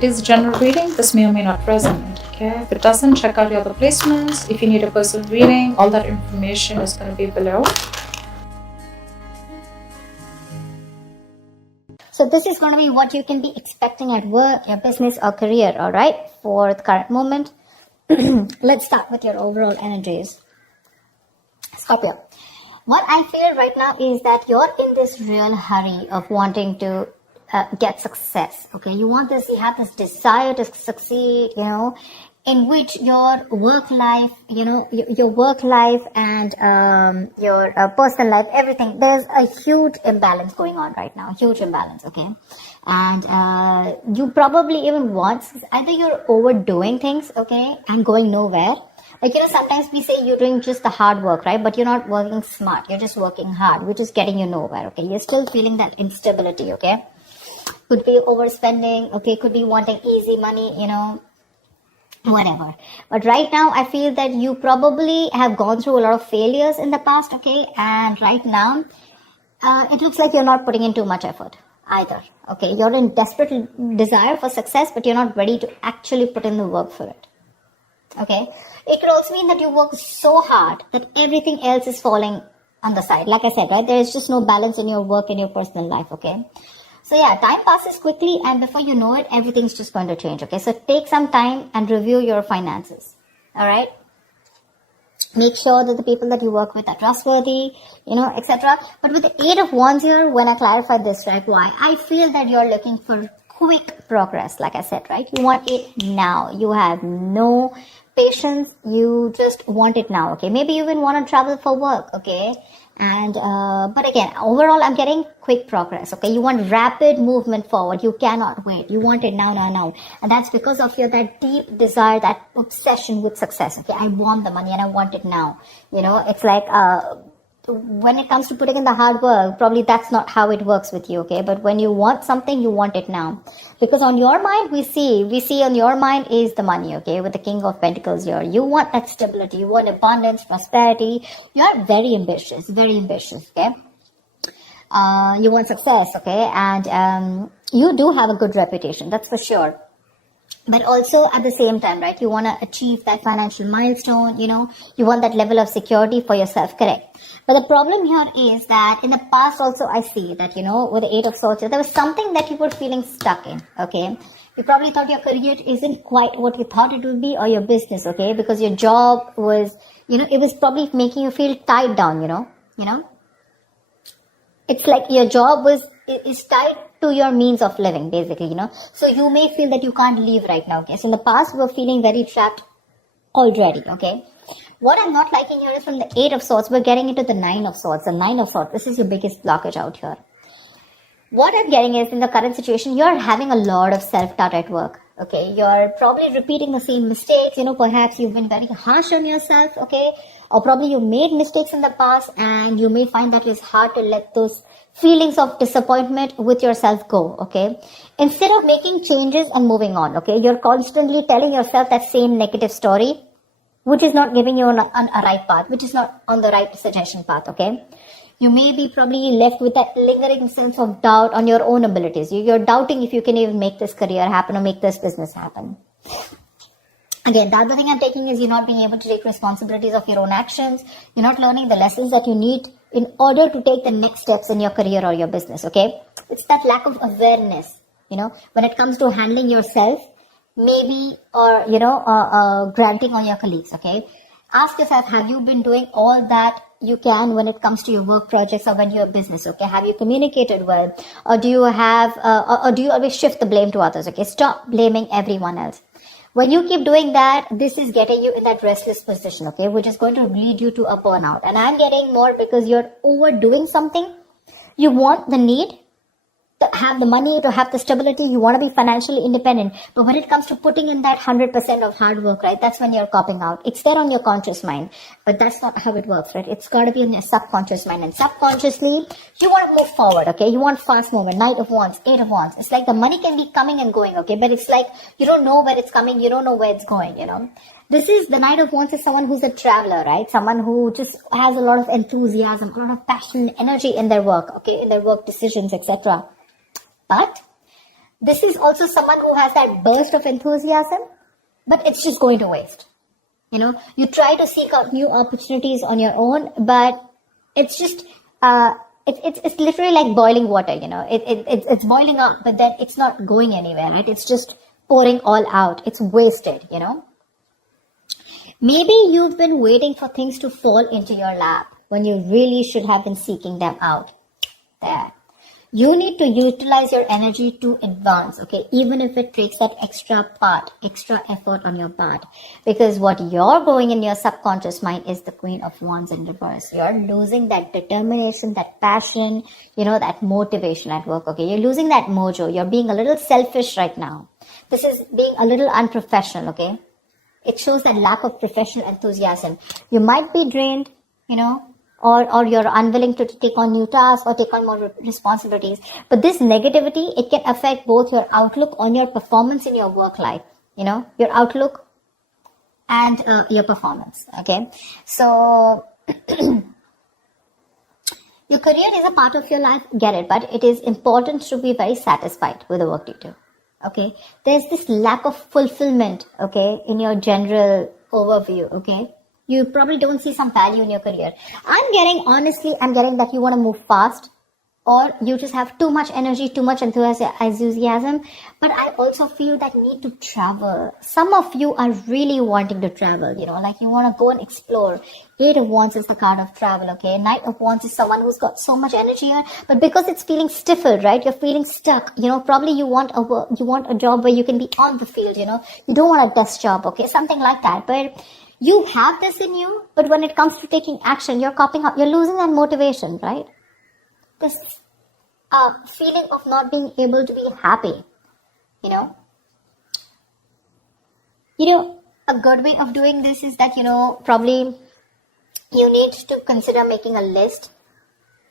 it is general reading. This may or may not resonate. Okay, if it doesn't, check out your other placements. If you need a personal reading, all that information is going to be below. So this is going to be what you can be expecting at work, your business or career, all right, for the current moment. Let's start with your overall energies. Scorpio, what I feel right now is that you're in this real hurry of wanting to get success, okay? You have this desire to succeed, in which your work life, your work life and your personal life, everything, there's a huge imbalance going on right now, huge imbalance, okay? And you probably even want, either you're overdoing things, okay, and going nowhere. Like, sometimes we say you're doing just the hard work, right? But you're not working smart. You're just working hard, which is getting you nowhere, okay? You're still feeling that instability, okay? Could be overspending, okay? Could be wanting easy money, whatever. But right now, I feel that you probably have gone through a lot of failures in the past, okay? And right now, it looks like you're not putting in too much effort either, okay? You're in desperate desire for success, but you're not ready to actually put in the work for it, okay? It could also mean that you work so hard that everything else is falling on the side. Like I said, right? There is just no balance in your work and your personal life, okay? So yeah, time passes quickly and before you know it, everything's just going to change, okay? So take some time and review your finances, all right? Make sure that the people that you work with are trustworthy, etc. But with the 8 of Wands here, when I clarified this, right, why? I feel that you're looking for quick progress, like I said, right? You want it now. You have no patience. You just want it now, okay? Maybe you even want to travel for work, okay? And, but again, overall, I'm getting quick progress, okay? You want rapid movement forward. You cannot wait. You want it now. And that's because of that deep desire, that obsession with success, okay? I want the money and I want it now. It's like, when it comes to putting in the hard work, probably that's not how it works with you, okay? But when you want something, you want it now. Because on your mind, we see on your mind is the money, okay? With the King of Pentacles here. You want that stability, you want abundance, prosperity. You are very ambitious, okay? You want success, okay? And you do have a good reputation, that's for sure. But also at the same time, right, you want to achieve that financial milestone, you want that level of security for yourself, correct? But the problem here is that in the past also I see that, with the 8 of Swords, there was something that you were feeling stuck in, okay? You probably thought your career isn't quite what you thought it would be, or your business, okay? Because your job was, it was probably making you feel tied down, It's like your job is tied to your means of living, basically, So you may feel that you can't leave right now, okay? So in the past, you were feeling very trapped already, okay? What I'm not liking here is from the 8 of Swords, we're getting into the 9 of Swords. The 9 of Swords, this is your biggest blockage out here. What I'm getting is, in the current situation, you're having a lot of self-doubt at work, okay? You're probably repeating the same mistakes, perhaps you've been very harsh on yourself, okay? Or probably you made mistakes in the past and you may find that it's hard to let those feelings of disappointment with yourself go, okay? Instead of making changes and moving on, okay? You're constantly telling yourself that same negative story, which is not giving you a right path, which is not on the right suggestion path, okay? You may be probably left with that lingering sense of doubt on your own abilities. You're doubting if you can even make this career happen or make this business happen. Again, the other thing I'm taking is you're not being able to take responsibilities of your own actions. You're not learning the lessons that you need in order to take the next steps in your career or your business, okay? It's that lack of awareness, when it comes to handling yourself, maybe, or, granting on your colleagues, okay? Ask yourself, have you been doing all that you can when it comes to your work projects or when you're a business, okay? Have you communicated well? Or do you have, or do you always shift the blame to others, okay? Stop blaming everyone else. When you keep doing that, this is getting you in that restless position, okay? Which is going to lead you to a burnout. And I'm getting more because you're overdoing something. You want the need to have the money, to have the stability, you want to be financially independent. But when it comes to putting in that 100% of hard work, right, that's when you're copping out. It's there on your conscious mind, but that's not how it works, right? It's got to be in your subconscious mind. And subconsciously, you want to move forward, okay? You want fast movement, Knight of Wands, 8 of Wands. It's like the money can be coming and going, okay? But it's like you don't know where it's coming, you don't know where it's going, This is, the Knight of Wands is someone who's a traveler, right? Someone who just has a lot of enthusiasm, a lot of passion, energy in their work, okay? In their work decisions, etc. But This is also someone who has that burst of enthusiasm, but it's just going to waste. You try to seek out new opportunities on your own, but it's just, it's literally like boiling water, it's boiling up, but then it's not going anywhere, right? It's just pouring all out. It's wasted, Maybe you've been waiting for things to fall into your lap when you really should have been seeking them out. There. You need to utilize your energy to advance, okay? Even if it takes that extra effort on your part. Because what you're going in your subconscious mind is the Queen of Wands in reverse. You're losing that determination, that passion, that motivation at work, okay? You're losing that mojo. You're being a little selfish right now. This is being a little unprofessional, okay? It shows that lack of professional enthusiasm. You might be drained, or you're unwilling to take on new tasks or take on more responsibilities. But this negativity, it can affect both your outlook on your performance in your work life, your outlook and your performance, okay? So, your career is a part of your life, get it, but it is important to be very satisfied with the work you do. Okay, there's this lack of fulfillment, okay, in your general overview, okay. You probably don't see some value in your career. I'm getting that you want to move fast, or you just have too much energy, too much enthusiasm. But I also feel that need to travel. Some of you are really wanting to travel, like you want to go and explore. Eight of Wands is the card of travel, okay? Knight of Wands is someone who's got so much energy here, but because it's feeling stifled, right? You're feeling stuck, probably you want a job where you can be on the field, you don't want a desk job, okay? Something like that. But you have this in you, but when it comes to taking action, you're copping up, you're losing that motivation, right? This feeling of not being able to be happy, a good way of doing this is that, probably you need to consider making a list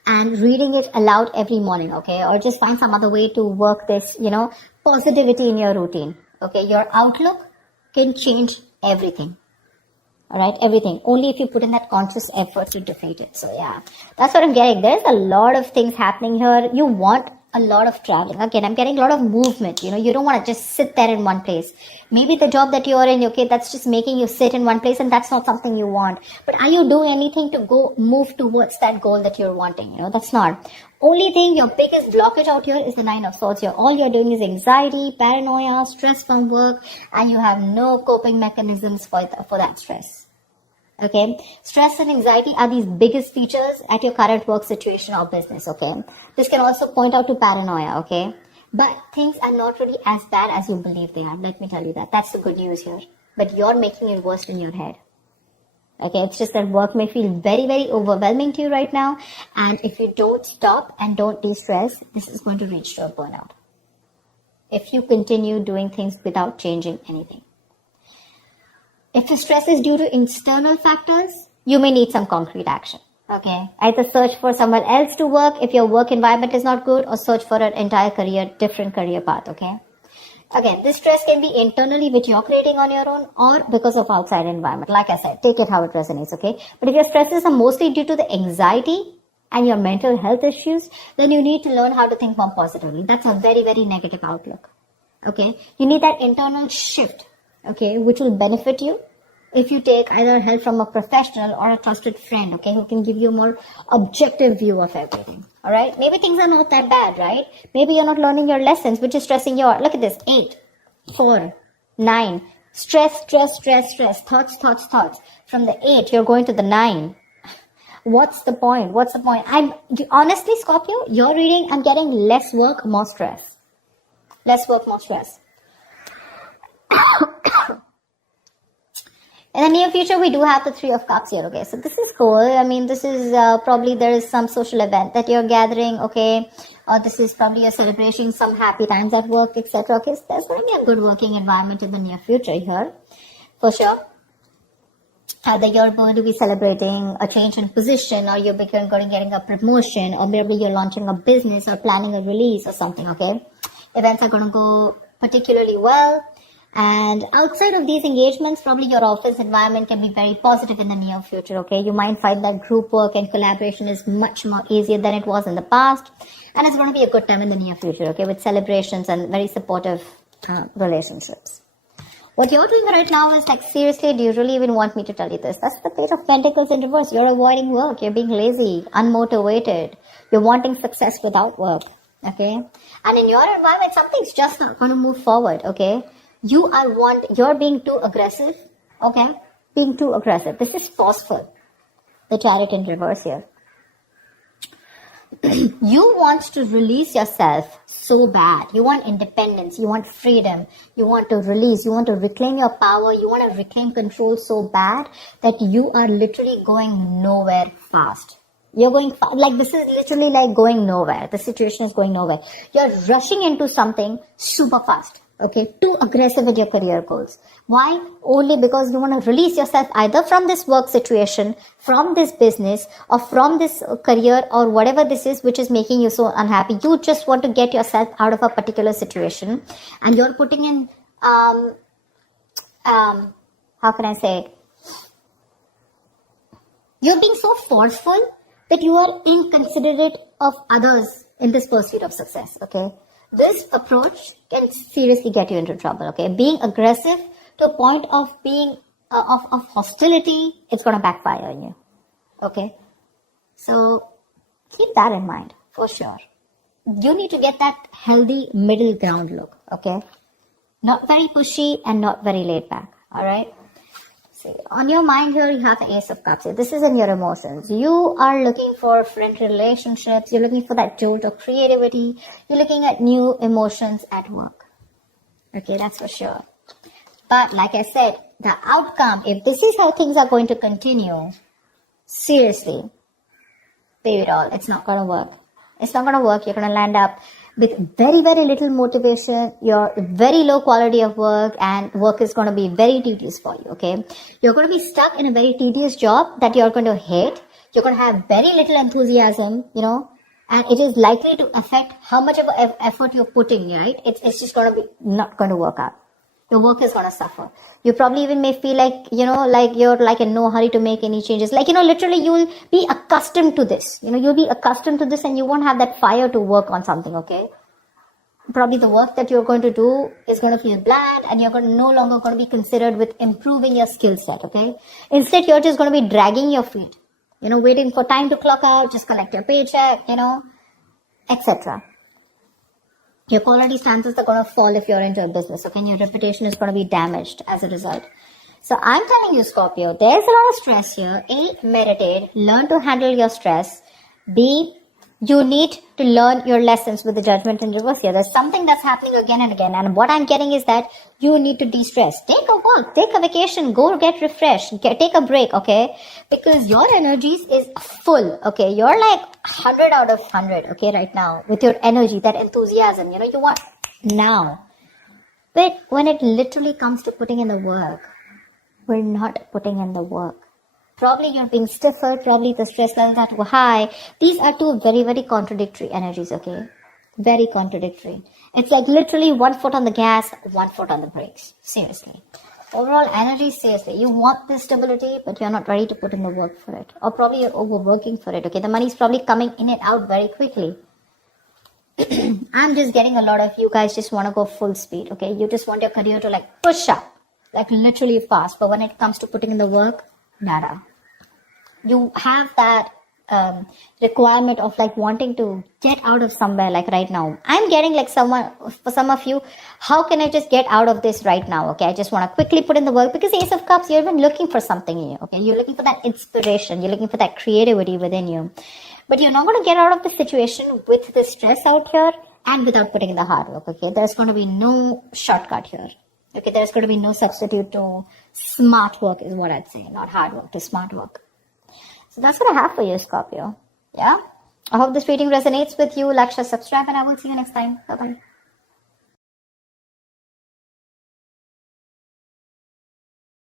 and reading it aloud every morning, okay? Or just find some other way to work this, positivity in your routine, okay? Your outlook can change everything. All right, everything. Only if you put in that conscious effort to defeat it. So yeah, that's what I'm getting. There's a lot of things happening here. You want a lot of traveling. Again, I'm getting a lot of movement. You don't want to just sit there in one place. Maybe the job that you're in, okay, that's just making you sit in one place, and that's not something you want. But are you doing anything to move towards that goal that you're wanting? That's not. Only thing, your biggest blockage out here is the Nine of Swords. All you're doing is anxiety, paranoia, stress from work, and you have no coping mechanisms for that stress. Okay, stress and anxiety are these biggest features at your current work situation or business, okay? This can also point out to paranoia, okay? But things are not really as bad as you believe they are. Let me tell you that. That's the good news here. But you're making it worse in your head. Okay, it's just that work may feel very, very overwhelming to you right now. And if you don't stop and don't de-stress, this is going to reach to a burnout. If you continue doing things without changing anything. If the stress is due to external factors, you may need some concrete action. Okay. Either search for someone else to work if your work environment is not good, or search for an entire different career path. Okay. Again, this stress can be internally, which you're creating on your own, or because of outside environment. Like I said, take it how it resonates. Okay. But if your stresses are mostly due to the anxiety and your mental health issues, then you need to learn how to think more positively. That's a very, very negative outlook. Okay. You need that internal shift. Okay, which will benefit you if you take either help from a professional or a trusted friend, okay, who can give you a more objective view of everything. All right, maybe things are not that bad, right? Maybe you're not learning your lessons, which is stressing you out. Look at this: 8, 4, 9. Stress, thoughts. From the 8, you're going to the 9. What's the point? Honestly, Scorpio, you're reading, I'm getting less work, more stress. In the near future, we do have the 3 of Cups here, okay? So this is cool. I mean, this is probably there is some social event that you're gathering, okay? Or this is probably you're celebrating some happy times at work, etc. Okay, so there's going to be a good working environment in the near future here, for sure. Either you're going to be celebrating a change in position, or you're getting a promotion, or maybe you're launching a business or planning a release or something, okay? Events are going to go particularly well. And outside of these engagements, probably your office environment can be very positive in the near future, okay? You might find that group work and collaboration is much more easier than it was in the past. And it's going to be a good time in the near future, okay? With celebrations and very supportive relationships. What you're doing right now is like, seriously, do you really even want me to tell you this? That's the Page of Pentacles in reverse. You're avoiding work. You're being lazy, unmotivated. You're wanting success without work, okay? And in your environment, something's just not going to move forward, okay? You're being too aggressive, okay? Being too aggressive. This is forceful. The Chariot in reverse here. You want to release yourself so bad. You want independence. You want freedom. You want to release. You want to reclaim your power. You want to reclaim control so bad that you are literally going nowhere fast. You're going like this is literally like going nowhere. The situation is going nowhere. You're rushing into something super fast. Okay, too aggressive with your career goals. Why? Only because you want to release yourself either from this work situation, from this business, or from this career, or whatever this is which is making you so unhappy. You just want to get yourself out of a particular situation, and you're putting in how can I say it? You're being so forceful that you are inconsiderate of others in this pursuit of success. Okay. This approach can seriously get you into trouble, okay? Being aggressive to a point of being, of hostility, it's going to backfire on you, okay? So, keep that in mind, for sure. You need to get that healthy middle ground look, okay? Not very pushy and not very laid back, alright? See, on your mind here, you have the Ace of Cups. This is in your emotions. You are looking for friend relationships. You're looking for that jolt of creativity. You're looking at new emotions at work. Okay, that's for sure. But like I said, the outcome, if this is how things are going to continue, seriously, baby doll, it's not going to work. It's not going to work. You're going to land up with very, very little motivation, your very low quality of work, and work is going to be very tedious for you, okay? You're going to be stuck in a very tedious job that you're going to hate. You're going to have very little enthusiasm, you know, and it is likely to affect how much of effort you're putting, right? It's just going to be not going to work out. Your work is going to suffer. You probably even may feel like, you know, like you're like in no hurry to make any changes. Like, you know, literally you will be accustomed to this. You know, you'll be accustomed to this and you won't have that fire to work on something, okay? Probably the work that you're going to do is going to feel bland and you're no longer going to be considered with improving your skill set, okay? Instead, you're just going to be dragging your feet, you know, waiting for time to clock out, just collect your paycheck, you know, etc. Your quality standards are going to fall if you're into a business, okay? And your reputation is going to be damaged as a result. So I'm telling you, Scorpio, there's a lot of stress here. A, meditate, learn to handle your stress. B, you need to learn your lessons with the Judgment in reverse here. There's something that's happening again and again. And what I'm getting is that you need to de-stress. Take a walk, take a vacation, go get refreshed, take a break, okay? Because your energies is full, okay? You're like 100 out of 100, okay, right now. With your energy, that enthusiasm, you know, you want now. But when it literally comes to putting in the work, we're not putting in the work. Probably you're being stiffer, probably the stress levels are high. These are two very, very contradictory energies, okay? Very contradictory. It's like literally 1 foot on the gas, 1 foot on the brakes. Seriously. Overall energy, seriously. You want this stability, but you're not ready to put in the work for it. Or probably you're overworking for it, okay? The money's probably coming in and out very quickly. I'm just getting a lot of you guys just want to go full speed, okay? You just want your career to like push up, like literally fast. But when it comes to putting in the work, nada. You have that requirement of like wanting to get out of somewhere like right now. I'm getting like someone, for some of you, how can I just get out of this right now? Okay, I just want to quickly put in the work because Ace of Cups, you're even looking for something in you. Okay, you're looking for that inspiration. You're looking for that creativity within you. But you're not going to get out of the situation with the stress out here and without putting in the hard work. Okay, there's going to be no shortcut here. Okay, there's going to be no substitute to smart work is what I'd say. Not hard work, to smart work. So that's what I have for you, Scorpio. Yeah? I hope this reading resonates with you. Like, share, subscribe, and I will see you next time. Bye-bye.